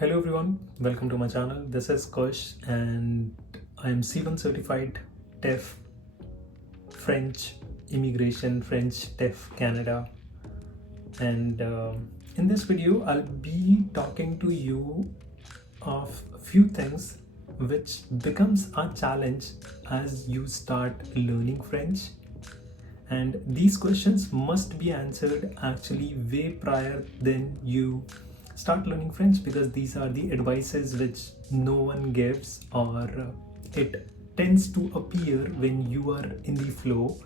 Hello everyone, welcome to my channel. This is Kush and I'm C1 certified TEF French Immigration French TEF Canada. And in this video, I'll be talking to you of a few things which becomes a challenge as you start learning French. And these questions must be answered actually way prior than you start learning French, because these are the advices which no one gives, or it tends to appear when you are in the flow.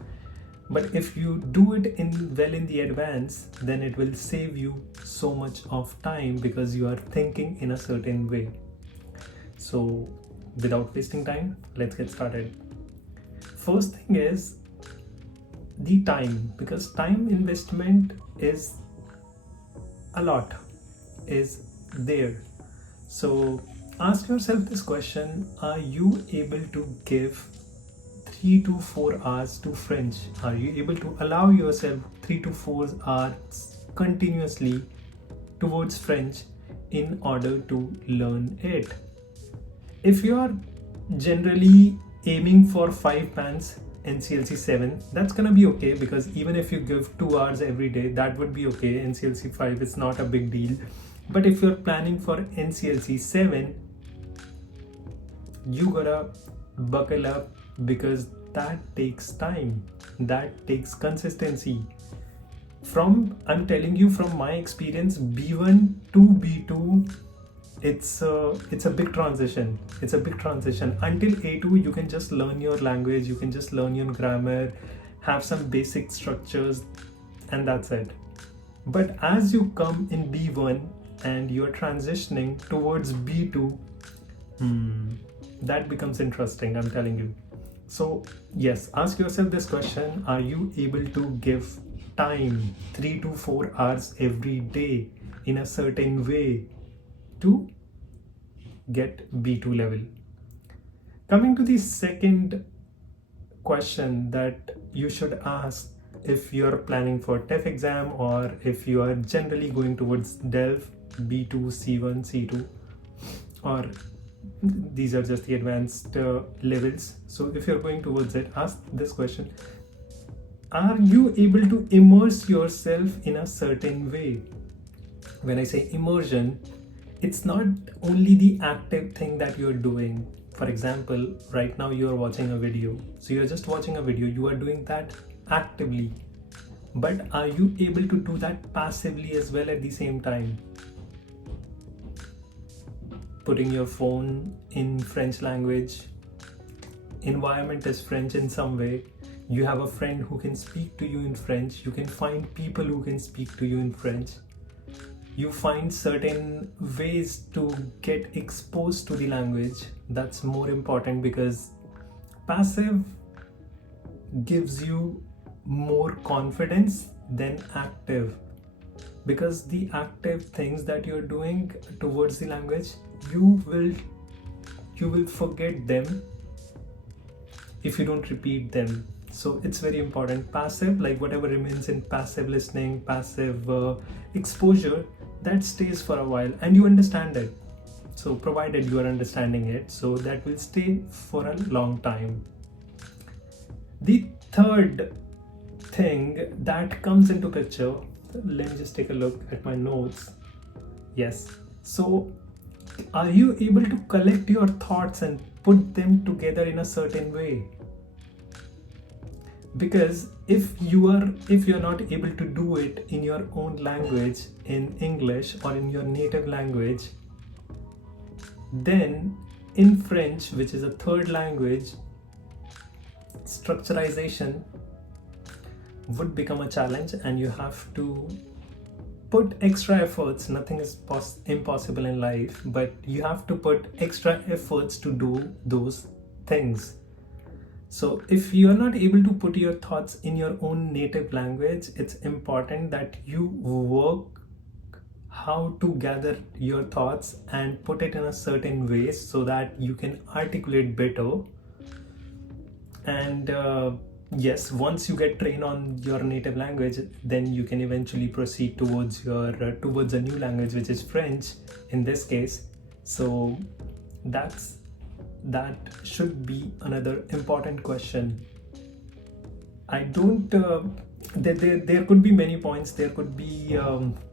But if you do it in the advance, then it will save you so much of time because you are thinking in a certain way. So without wasting time, let's get started. First thing is the time, because time investment is a lot is there. So ask yourself this question: are you able to give 3 to 4 hours to French? Are you able to allow yourself 3 to 4 hours continuously towards French in order to learn it? If you are generally aiming for 5 bands NCLC 7, that's gonna be okay, because even if you give 2 hours every day, that would be okay. NCLC 5 is not a big deal. But if you're planning for NCLC 7, you gotta buckle up, because that takes time, that takes consistency. I'm telling you from my experience, B1 to B2, it's a big transition. It's a big transition. Until A2, you can just learn your language, you can just learn your grammar, have some basic structures, and that's it. But as you come in B1 and you're transitioning towards B2, that becomes interesting, I'm telling you. So yes, ask yourself this question: are you able to give time 3 to 4 hours every day in a certain way to get B2 level? Coming to the second question that you should ask if you're planning for TEF exam, or if you are generally going towards DELF, B2, C1, C2, or these are just the advanced levels. So if you're going towards it, ask this question: are you able to immerse yourself in a certain way? When I say immersion, it's not only the active thing that you're doing. For example, right now you're watching a video. So you're just watching a video, you are doing that actively. But are you able to do that passively as well at the same time? Putting your phone in French language, environment is French in some way, you have a friend who can speak to you in French, you can find people who can speak to you in French, you find certain ways to get exposed to the language. That's more important, because passive gives you more confidence than active, because the active things that you're doing towards the language, you will forget them if you don't repeat them. So it's very important. Passive, like whatever remains in passive listening, passive exposure, that stays for a while and you understand it. So provided you are understanding it, so that will stay for a long time. The third thing that comes into picture, let me just take a look at my notes. Yes, so are you able to collect your thoughts and put them together in a certain way? Because if you're not able to do it in your own language, in English or in your native language, then in French, which is a third language, structurization would become a challenge, and you have to put extra efforts. Nothing is impossible in life, but you have to put extra efforts to do those things. So if you are not able to put your thoughts in your own native language, it's important that you work how to gather your thoughts and put it in a certain way so that you can articulate better. And yes, once you get trained on your native language, then you can eventually proceed towards your towards a new language, which is French in this case. So that should be another important question. I don't. There could be many points. There could be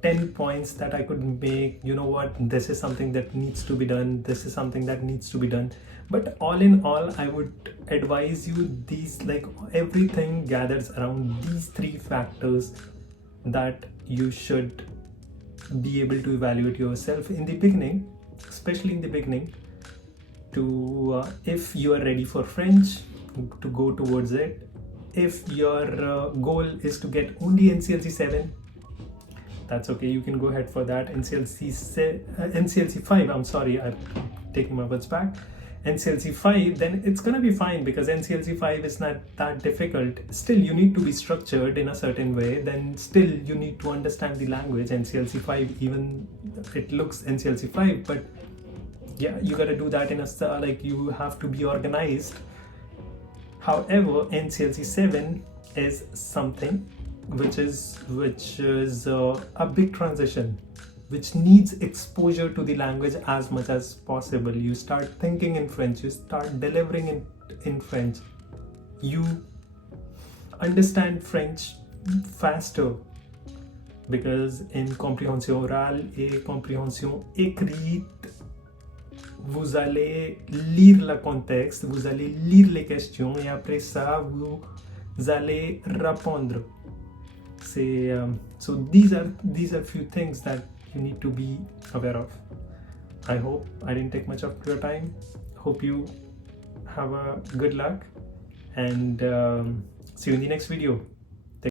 10 points that I could make. You know what? This is something that needs to be done. This is something that needs to be done. But all in all, I would advise you these, like, everything gathers around these three factors that you should be able to evaluate yourself in the beginning, especially in the beginning, to if you are ready for French, to go towards it. If your goal is to get only NCLC 7, that's okay, you can go ahead for that. NCLC 5, I'm sorry, I'm taking my words back. NCLC 5, then it's gonna be fine, because NCLC 5 is not that difficult. Still, you need to be structured in a certain way, then still you need to understand the language. NCLC 5, even it looks NCLC 5, but yeah, you gotta do that in a, like, you have to be organized. However, NCLC 7 is something which is a big transition, which needs exposure to the language as much as possible. You start thinking in French, you start delivering in French, you understand French faster, because in compréhension orale et compréhension écrite, vous allez lire le contexte, vous allez lire les questions, et après ça, vous allez répondre. So these are few things that you need to be aware of. I hope I didn't take much of your time. Hope you have a good luck, and see you in the next video.